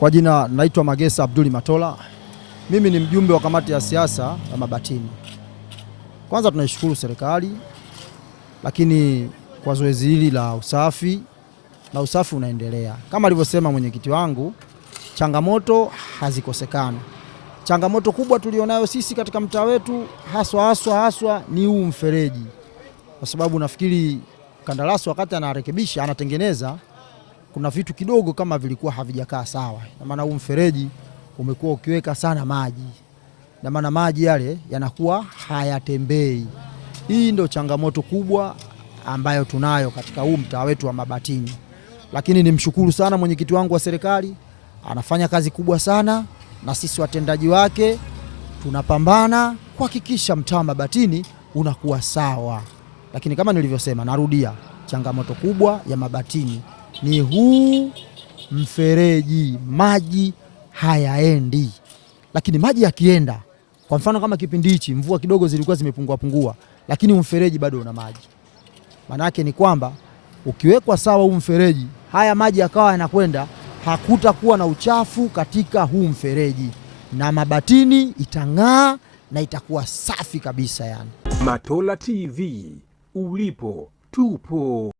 Kwa jina naitwa Magesa Abduli Matola. Mimi ni mjumbe wa kamati ya siasa ya Mabatini. Kwanza tunaishukuru serikali, lakini kwa zoezi hili la usafi, na usafi unaendelea. Kama alivyosema mwenyekiti wangu, changamoto hazikosekana. Changamoto kubwa tulionayo sisi katika mtaa wetu haswa ni huu mfereji. Kwa sababu nafikiri kandarasi wakati anarekebisha, anatengeneza, kuna vitu kidogo kama vilikuwa havijakaa sawa. Na maana huu mfereji umekuwa ukiweka sana maji. Na maana maji yale yanakuwa hayatembei. Hii ndio changamoto kubwa ambayo tunayo katika huu mtaa wetu wa Mabatini. Lakini nimshukuru sana mwenyekiti wangu wa serikali, anafanya kazi kubwa sana, na sisi watendaji wake tunapambana kuhakikisha mtaa wa Mabatini unakuwa sawa. Lakini kama nilivyosema, narudia, changamoto kubwa ya Mabatini ni huu mfereji, maji hayaendi. Lakini maji yakienda, kwa mfano kama kipindi hichi mvua kidogo zilikuwa zimepungua, lakini mfereji bado una maji. Maana yake ni kwamba ukiwekwa sawa huu mfereji, haya maji yakawa yanakwenda, hakutakuwa na uchafu katika huu mfereji, na Mabatini itang'aa na itakuwa safi kabisa yani. Matola TV, ulipo tupo.